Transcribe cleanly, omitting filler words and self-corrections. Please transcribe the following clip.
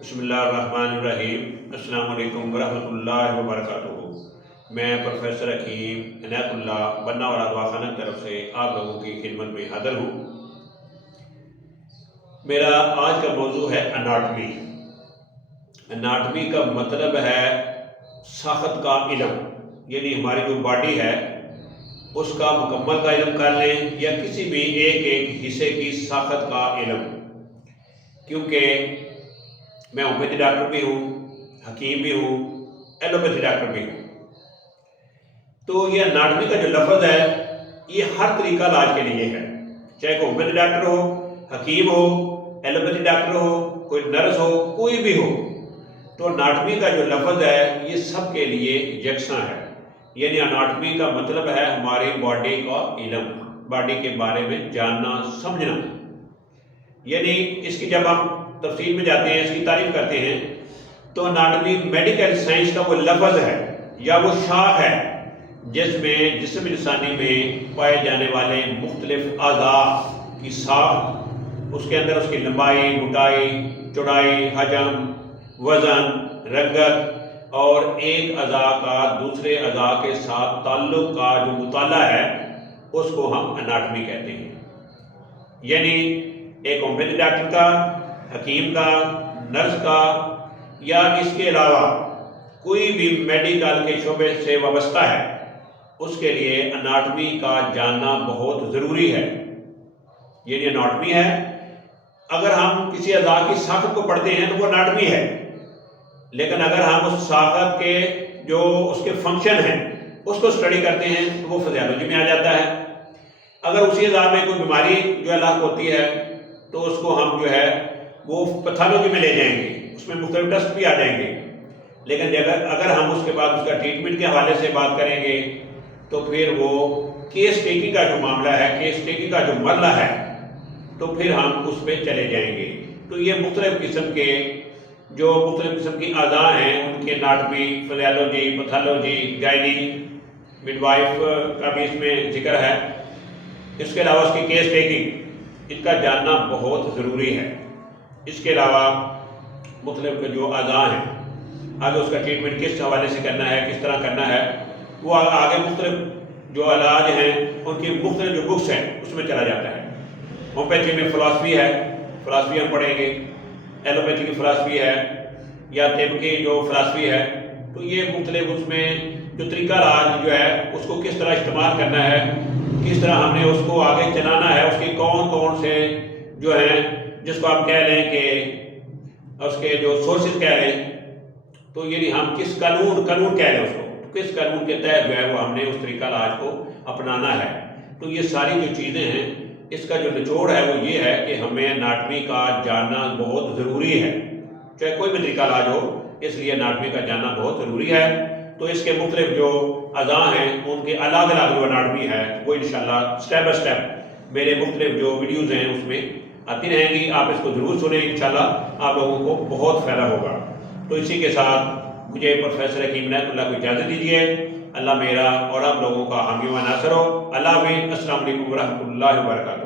بسم اللہ الرحمن الرحیم۔ السلام علیکم ورحمۃ اللہ وبرکاتہ۔ میں پروفیسر حکیم عنایت اللہ بنا والا دواخانہ کی طرف سے آپ لوگوں کی خدمت میں حاضر ہوں۔ میرا آج کا موضوع ہے اناٹمی۔ اناٹمی کا مطلب ہے ساخت کا علم، یعنی ہماری جو باڈی ہے اس کا مکمل کا علم کر لیں یا کسی بھی ایک حصے کی ساخت کا علم، کیونکہ میں ہومیوپیتھی ڈاکٹر بھی ہوں، حکیم بھی ہوں، ایلوپیتھی ڈاکٹر بھی ہوں۔ تو یہ اناٹمی کا جو لفظ ہے یہ ہر طریقہ علاج کے لیے ہے، چاہے کوئی ہومیوپیتھی ڈاکٹر ہو، حکیم ہو، ایلوپیتھی ڈاکٹر ہو، کوئی نرس ہو، کوئی بھی ہو۔ تو اناٹمی کا جو لفظ ہے یہ سب کے لیے یکساں ہے، یعنی اناٹمی کا مطلب ہے ہماری باڈی کا علم، باڈی کے بارے میں جاننا سمجھنا۔ یعنی اس کی جب ہم تفصیل میں جاتے ہیں، اس کی تعریف کرتے ہیں، تو اناٹمی میڈیکل سائنس کا وہ لفظ ہے یا وہ شاخ ہے جس میں جسم انسانی میں پائے جانے والے مختلف اعضاء کی ساخت، اس کے اندر اس کی لمبائی، موٹائی، چوڑائی، حجم، وزن، رنگت اور ایک اعضاء کا دوسرے اعضاء کے ساتھ تعلق کا جو مطالعہ ہے اس کو ہم اناٹمی کہتے ہیں۔ یعنی ایک ہومیوپیتھی ڈاکٹر کا، حکیم کا، نرس کا یا اس کے علاوہ کوئی بھی میڈیکل کے شعبے سے وابستہ ہے، اس کے لیے اناٹمی کا جاننا بہت ضروری ہے۔ یعنی اناٹمی ہے، اگر ہم کسی اعضاء کی ساخت کو پڑھتے ہیں تو وہ اناٹمی ہے، لیکن اگر ہم اس ساخت کے جو اس کے فنکشن ہیں اس کو اسٹڈی کرتے ہیں تو وہ فزیالوجی میں آ جاتا ہے۔ اگر اسی اعضاء میں کوئی بیماری جو لاحق ہوتی ہے تو اس کو ہم جو ہے وہ پیتھالوجی میں لے جائیں گے، اس میں مختلف ٹیسٹ بھی آ جائیں گے۔ لیکن اگر ہم اس کے بعد اس کا ٹریٹمنٹ کے حوالے سے بات کریں گے تو پھر وہ کیس ٹیکنگ کا جو معاملہ ہے، کیس ٹیکنگ کا جو مرحلہ ہے، تو پھر ہم اس پہ چلے جائیں گے۔ تو یہ مختلف قسم کی اعضاء ہیں، ان کے anatomy, physiology, pathology, گائنی، mid wife کا بھی اس میں ذکر ہے۔ اس کے علاوہ اس کی کیس ٹیکنگ، ان کا جاننا بہت ضروری ہے۔ اس کے علاوہ مختلف جو اعضاء ہیں، آگے اس کا ٹریٹمنٹ کس حوالے سے کرنا ہے، کس طرح کرنا ہے، وہ آگے مختلف جو علاج ہیں ان کی مختلف جو بکس ہیں اس میں چلا جاتا ہے۔ ہومیوپیتھی میں فلاسفی ہے، فلاسفی ہم پڑھیں گے، ایلوپیتھی کی فلاسفی ہے یا طب کی جو فلاسفی ہے، تو یہ مختلف اس میں جو طریقہ علاج جو ہے اس کو کس طرح استعمال کرنا ہے، کس طرح ہم نے اس کو آگے چلانا ہے، اس کی کون سے جو ہیں جس کو آپ کہہ لیں کہ اس کے جو سورسز کہہ لیں، تو یعنی ہم کس قانون کہہ لیں اس کو، کس قانون کے تحت جو ہے وہ ہم نے اس طریقہ علاج کو اپنانا ہے۔ تو یہ ساری جو چیزیں ہیں اس کا جو نچوڑ ہے وہ یہ ہے کہ ہمیں اناٹمی کا جاننا بہت ضروری ہے، چاہے کوئی بھی طریقہ علاج ہو، اس لیے اناٹمی کا جاننا بہت ضروری ہے۔ تو اس کے مختلف جو اعضاء ہیں ان کے الگ جو اناٹمی ہے وہ انشاءاللہ سٹیپ بائی سٹیپ میرے مختلف جو ویڈیوز ہیں اس میں آتی رہیں گی، آپ اس کو ضرور سنیں، انشاءاللہ آپ لوگوں کو بہت فائدہ ہوگا۔ تو اسی کے ساتھ مجھے پروفیسر حکیم عنایت اللہ کو اجازت دیجیے۔ اللہ میرا اور آپ لوگوں کا حامی و ناصر ہو۔ اللہ حافظ۔ السلام علیکم ورحمۃ اللہ وبرکاتہ۔